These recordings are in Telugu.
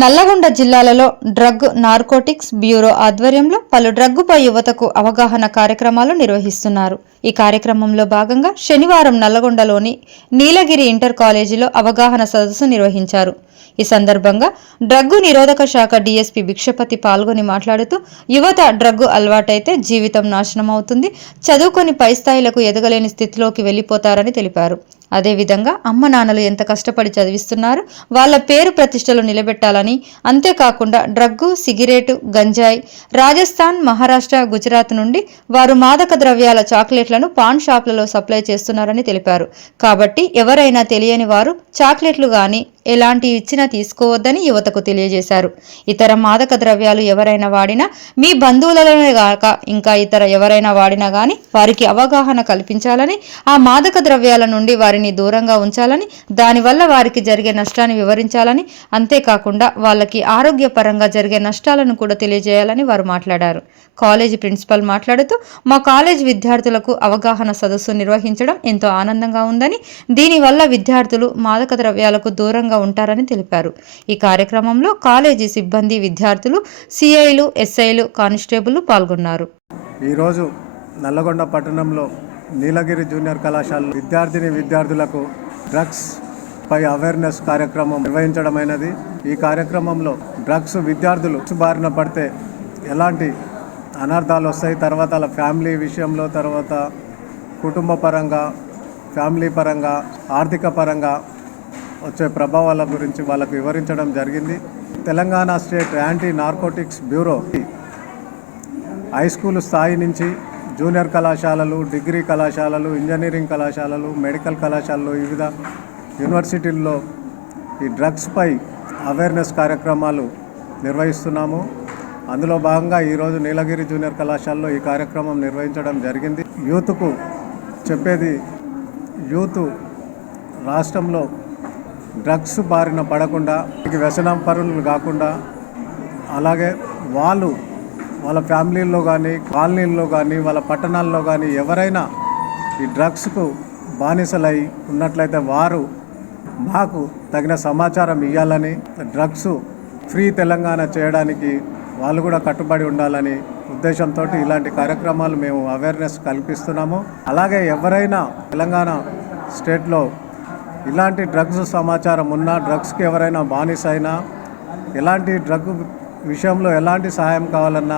నల్లగొండ జిల్లాలలో డ్రగ్ నార్కోటిక్స్ బ్యూరో ఆధ్వర్యంలో పలు డ్రగ్గుపై యువతకు అవగాహన కార్యక్రమాలు నిర్వహిస్తున్నారు. ఈ కార్యక్రమంలో భాగంగా శనివారం నల్లగొండలోని నీలగిరి ఇంటర్ కాలేజీలో అవగాహన సదస్సు నిర్వహించారు. ఈ సందర్భంగా డ్రగ్గు నిరోధక శాఖ డీఎస్పీ భిక్షపతి పాల్గొని మాట్లాడుతూ, యువత డ్రగ్గు అలవాటైతే జీవితం నాశనం అవుతుంది, చదువుకొని పై స్థాయిలకు ఎదగలేని స్థితిలోకి వెళ్లిపోతారని తెలిపారు. అదేవిధంగా అమ్మ నాన్నలు ఎంత కష్టపడి చదివిస్తున్నారు, వాళ్ల పేరు ప్రతిష్టలు నిలబెట్టాలని, అంతేకాకుండా డ్రగ్గు, సిగరెటు, గంజాయి రాజస్థాన్, మహారాష్ట్ర, గుజరాత్ నుండి వారు మాదక ద్రవ్యాల చాక్లెట్లను పాన్ షాప్లలో సప్లై చేస్తున్నారని తెలిపారు. కాబట్టి ఎవరైనా తెలియని వారు చాక్లెట్లు గాని ఎలాంటి ఇచ్చినా తీసుకోవద్దని యువతకు తెలియజేశారు. ఇతర మాదక ద్రవ్యాలు ఎవరైనా వాడినా మీ బంధువులలోనే గాక ఇంకా ఇతర ఎవరైనా వాడినా గాని వారికి అవగాహన కల్పించాలని, ఆ మాదక ద్రవ్యాల నుండి వారిని దూరంగా ఉంచాలని, దానివల్ల వారికి జరిగే నష్టాన్ని వివరించాలని, అంతేకాకుండా వాళ్ళకి ఆరోగ్యపరంగా జరిగే నష్టాలను కూడా తెలియజేయాలని వారు మాట్లాడారు. కాలేజీ ప్రిన్సిపల్ మాట్లాడుతూ, మా కాలేజీ విద్యార్థులకు అవగాహన సదస్సు నిర్వహించడం ఎంతో ఆనందంగా ఉందని, దీనివల్ల విద్యార్థులు మాదక ద్రవ్యాలకు దూరంగా ఉంటారని తెలిపారు. ఈ కార్యక్రమంలో కాలేజీ సిబ్బంది, విద్యార్థులు, సిఐలు, ఎస్ఐలు, కానిస్టేబుల్ పాల్గొన్నారు. ఈరోజు నల్లగొండ పట్టణంలో నీలగిరి జూనియర్ కళాశాల విద్యార్థులకు డ్రగ్స్ పై అవేర్నెస్ కార్యక్రమం నిర్వహించడమైనది. ఈ కార్యక్రమంలో డ్రగ్స్ విద్యార్థులు బారిన పడితే ఎలాంటి అనర్థాలు వస్తాయి, తర్వాత వాళ్ళ ఫ్యామిలీ విషయంలో, తర్వాత కుటుంబ పరంగా, ఫ్యామిలీ పరంగా, ఆర్థిక పరంగా వచ్చే ప్రభావాల గురించి వాళ్ళకు వివరించడం జరిగింది. Telangana state anti narcotics bureau high school స్థాయి నుంచి జూనియర్ కళాశాలలు, డిగ్రీ కళాశాలలు, ఇంజనీరింగ్ కళాశాలలు, మెడికల్ కళాశాలలు, వివిధ యూనివర్సిటీల్లో ఈ డ్రగ్స్పై అవేర్నెస్ కార్యక్రమాలు నిర్వహిస్తున్నాము. అందులో భాగంగా ఈరోజు నీలగిరి జూనియర్ కళాశాలలో ఈ కార్యక్రమం నిర్వహించడం జరిగింది. యూత్కు చెప్పేది, యూత్ రాష్ట్రంలో డ్రగ్స్ బారిన పడకుండా, వ్యసనం పరులు కాకుండా, అలాగే వాళ్ళ ఫ్యామిలీల్లో కానీ, కాలనీల్లో కానీ, వాళ్ళ పట్టణాల్లో కానీ ఎవరైనా ఈ డ్రగ్స్కు బానిసలై ఉన్నట్లయితే వారు మాకు తగిన సమాచారం ఇవ్వాలని, డ్రగ్స్ ఫ్రీ తెలంగాణ చేయడానికి వాళ్ళు కూడా కట్టుబడి ఉండాలని ఉద్దేశంతో ఇలాంటి కార్యక్రమాలు మేము అవేర్నెస్ కల్పిస్తున్నాము. అలాగే ఎవరైనా తెలంగాణ స్టేట్లో ఇలాంటి డ్రగ్స్ సమాచారం ఉన్నా, డ్రగ్స్కి ఎవరైనా బానిస అయినా, ఎలాంటి డ్రగ్ విషయంలో ఎలాంటి సహాయం కావాలన్నా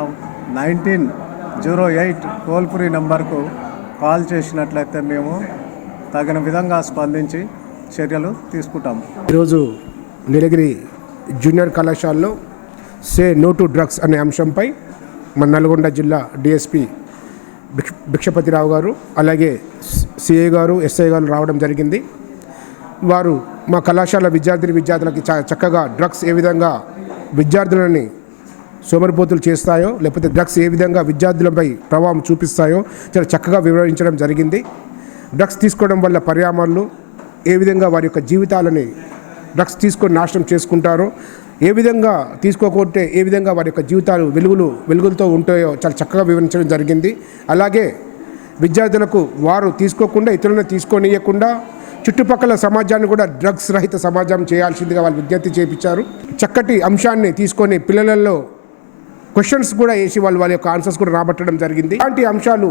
1908 టోల్ ఫ్రీ నెంబర్కు కాల్ చేసినట్లయితే మేము తగిన విధంగా స్పందించి చర్యలు తీసుకుంటాము. ఈరోజు నీలగిరి జూనియర్ కళాశాలలో సే నో టు డ్రగ్స్ అనే అంశంపై మన నల్గొండ జిల్లా డిఎస్పీ భిక్షపతిరావు గారు, అలాగే సిఐ గారు, ఎస్ఐ గారు రావడం జరిగింది. వారు మా కళాశాల విద్యార్థులకి చక్కగా డ్రగ్స్ ఏ విధంగా విద్యార్థులని సోమరిపోతులు చేస్తాయో, లేకపోతే డ్రగ్స్ ఏ విధంగా విద్యార్థులపై ప్రభావం చూపిస్తాయో చాలా చక్కగా వివరించడం జరిగింది. డ్రగ్స్ తీసుకోవడం వల్ల పరిణామాలు, ఏ విధంగా వారి యొక్క జీవితాలని డ్రగ్స్ తీసుకొని నాశనం చేసుకుంటారో, ఏ విధంగా తీసుకోకుంటే ఏ విధంగా వారి యొక్క జీవితాలు వెలుగులతో ఉంటాయో చాలా చక్కగా వివరించడం జరిగింది. అలాగే విద్యార్థులకు వారు తీసుకోకుండా, ఇతరులను తీసుకోనియకుండా చుట్టుపక్కల సమాజాన్ని కూడా డ్రగ్స్ రహిత సమాజం చేయాల్సిందిగా వాళ్ళు విజ్ఞప్తి చేయించారు. చక్కటి అంశాన్ని తీసుకొని పిల్లలలో క్వశ్చన్స్ కూడా వేసి వాళ్ళ యొక్క ఆన్సర్స్ కూడా రాబట్టడం జరిగింది. ఇలాంటి అంశాలు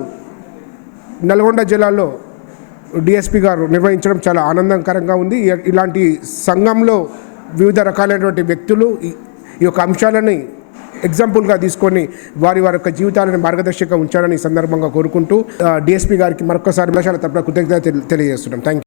నల్గొండ జిల్లాలో డిఎస్పీ గారు నిర్వహించడం చాలా ఆనందకరంగా ఉంది. ఇలాంటి సంఘంలో వివిధ రకాలైనటువంటి వ్యక్తులు ఈ యొక్క అంశాలని ఎగ్జాంపుల్గా తీసుకొని వారి యొక్క జీవితాలను మార్గదర్శకంగా ఉంచాలని ఈ సందర్భంగా కోరుకుంటూ డిఎస్పీ గారికి మరొకసారి తరపున కృతజ్ఞత తెలియజేస్తున్నాం. Thank you.